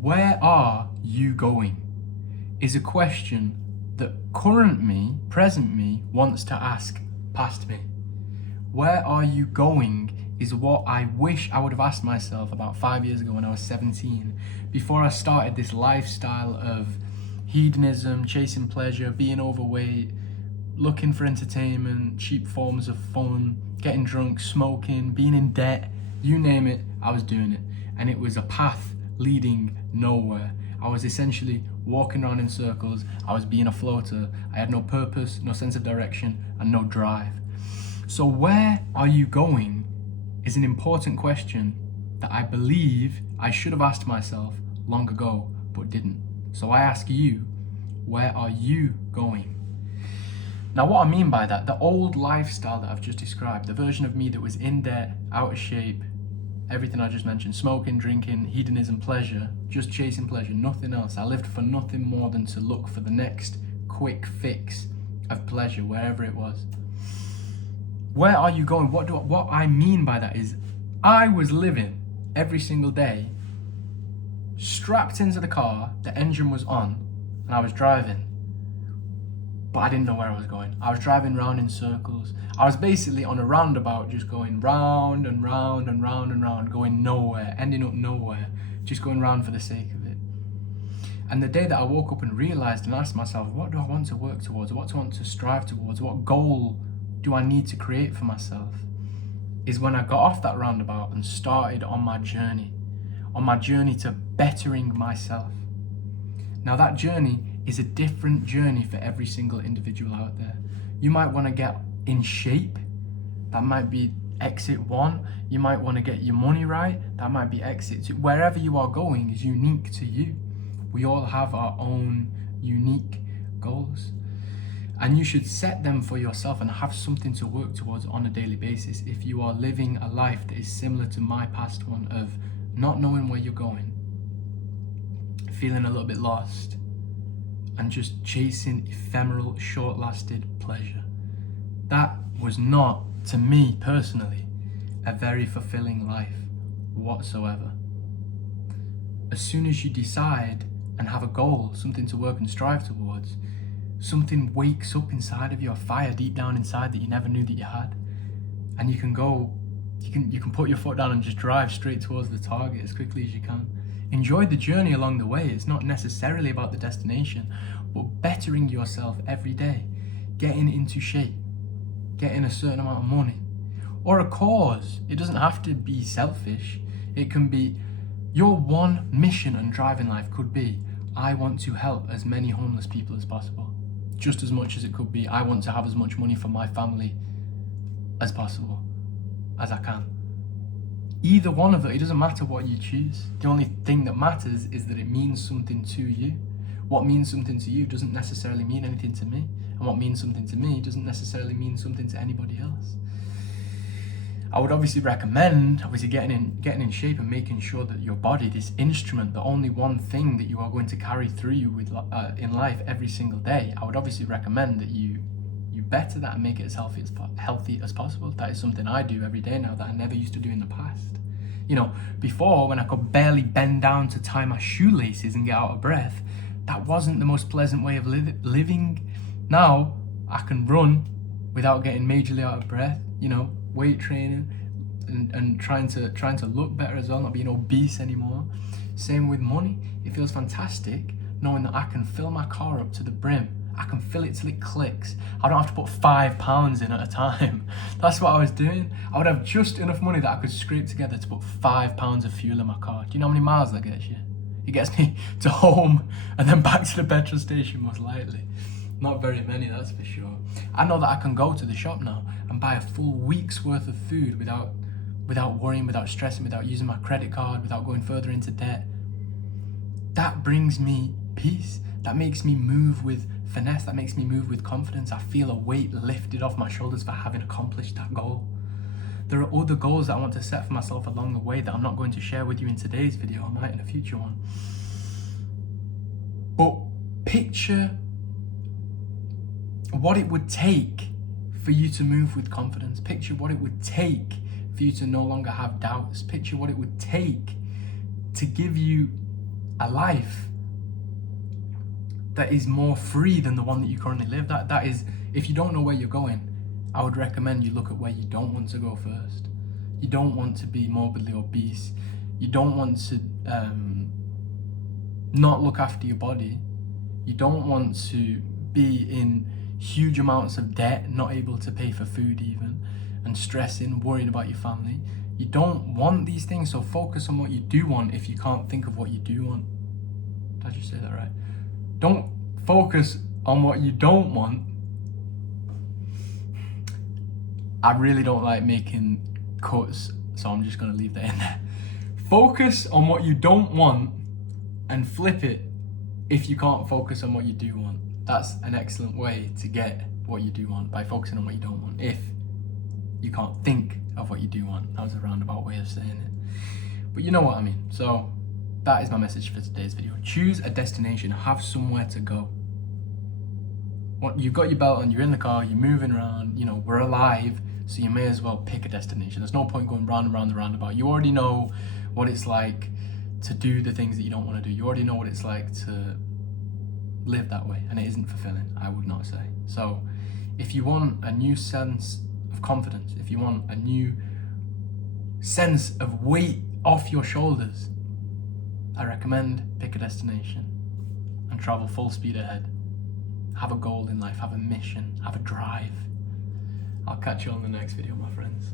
Where are you going? Is a question that current me, present me, wants to ask past me. Where are you going is what I wish I would have asked myself about 5 years ago when I was 17, before I started this lifestyle of hedonism, chasing pleasure, being overweight, looking for entertainment, cheap forms of fun, getting drunk, smoking, being in debt, you name it, I was doing it. And it was a path leading nowhere. I was essentially walking around in circles. I was being a floater. I had no purpose, no sense of direction, and no drive. So where are you going is an important question that I believe I should have asked myself long ago, but didn't. So I ask you, where are you going? Now, what I mean by that, the old lifestyle that I've just described, the version of me that was in debt, out of shape, everything I just mentioned, smoking, drinking, hedonism, pleasure, just chasing pleasure, nothing else. I lived for nothing more than to look for the next quick fix of pleasure, wherever it was. Where are you going? What I mean by that is I was living every single day strapped into the car, the engine was on, and I was driving. But I didn't know where I was going. I was driving round in circles. I was basically on a roundabout, just going round and round and round and round, going nowhere, ending up nowhere, just going round for the sake of it. And the day that I woke up and realized and asked myself, what do I want to work towards? What do I want to strive towards? What goal do I need to create for myself? Is when I got off that roundabout and started on my journey to bettering myself. Now that journey is a different journey for every single individual out there. You might want to get in shape. That might be exit 1. You might want to get your money right. That might be exit 2. Wherever you are going is unique to you. We all have our own unique goals. And you should set them for yourself and have something to work towards on a daily basis. If you are living a life that is similar to my past one of not knowing where you're going, feeling a little bit lost, and just chasing ephemeral, short-lasted pleasure. That was not, to me personally, a very fulfilling life whatsoever. As soon as you decide and have a goal, something to work and strive towards, something wakes up inside of you, a fire deep down inside that you never knew that you had. And you can put your foot down and just drive straight towards the target as quickly as you can. Enjoy the journey along the way. It's not necessarily about the destination, but bettering yourself every day, getting into shape, getting a certain amount of money, or a cause. It doesn't have to be selfish. It can be your one mission and drive in life could be, I want to help as many homeless people as possible. Just as much as it could be, I want to have as much money for my family as possible, as I can. Either one of them, it doesn't matter what you choose. The only thing that matters is that it means something to you. What means something to you doesn't necessarily mean anything to me. And what means something to me doesn't necessarily mean something to anybody else. I would obviously recommend getting in shape and making sure that your body, this instrument, the only one thing that you are going to carry through you with in life every single day, I would obviously recommend that you better that and make it as healthy as possible. That is something I do every day now that I never used to do in the past. You know, before, when I could barely bend down to tie my shoelaces and get out of breath, that wasn't the most pleasant way of living. Now I can run without getting majorly out of breath, you know, weight training and trying to look better as well, not being obese anymore. Same with money. It feels fantastic knowing that I can fill my car up to the brim. I can fill it till it clicks. I don't have to put £5 in at a time. That's what I was doing. I would have just enough money that I could scrape together to put £5 of fuel in my car. Do you know how many miles that gets you? It gets me to home and then back to the petrol station most likely. Not very many, that's for sure. I know that I can go to the shop now and buy a full week's worth of food without worrying, without stressing, without using my credit card, without going further into debt. That brings me peace. That makes me move with finesse. That makes me move with confidence. I feel a weight lifted off my shoulders for having accomplished that goal. There are other goals that I want to set for myself along the way that I'm not going to share with you in today's video. I might in a future one. But picture what it would take for you to move with confidence. Picture what it would take for you to no longer have doubts. Picture what it would take to give you a life that is more free than the one that you currently live. That is, if you don't know where you're going, I would recommend you look at where you don't want to go first. You don't want to be morbidly obese. You don't want to not look after your body. You don't want to be in huge amounts of debt, not able to pay for food even, and stressing, worrying about your family. You don't want these things, so focus on what you do want if you can't think of what you do want. Did I just say that right? Don't focus on what you don't want. I really don't like making cuts, so I'm just going to leave that in there. Focus on what you don't want and flip it if you can't focus on what you do want. That's an excellent way to get what you do want, by focusing on what you don't want, if you can't think of what you do want. That was a roundabout way of saying it, but you know what I mean. So that is my message for today's video. Choose a destination, have somewhere to go. You've got your belt on, you're in the car, you're moving around, we're alive, so you may as well pick a destination. There's no point going round and round the roundabout. You already know what it's like to do the things that you don't want to do. You already know what it's like to live that way, and it isn't fulfilling, I would not say. So if you want a new sense of confidence, if you want a new sense of weight off your shoulders, I recommend pick a destination and travel full speed ahead. Have a goal in life, have a mission, have a drive. I'll catch you on the next video, my friends.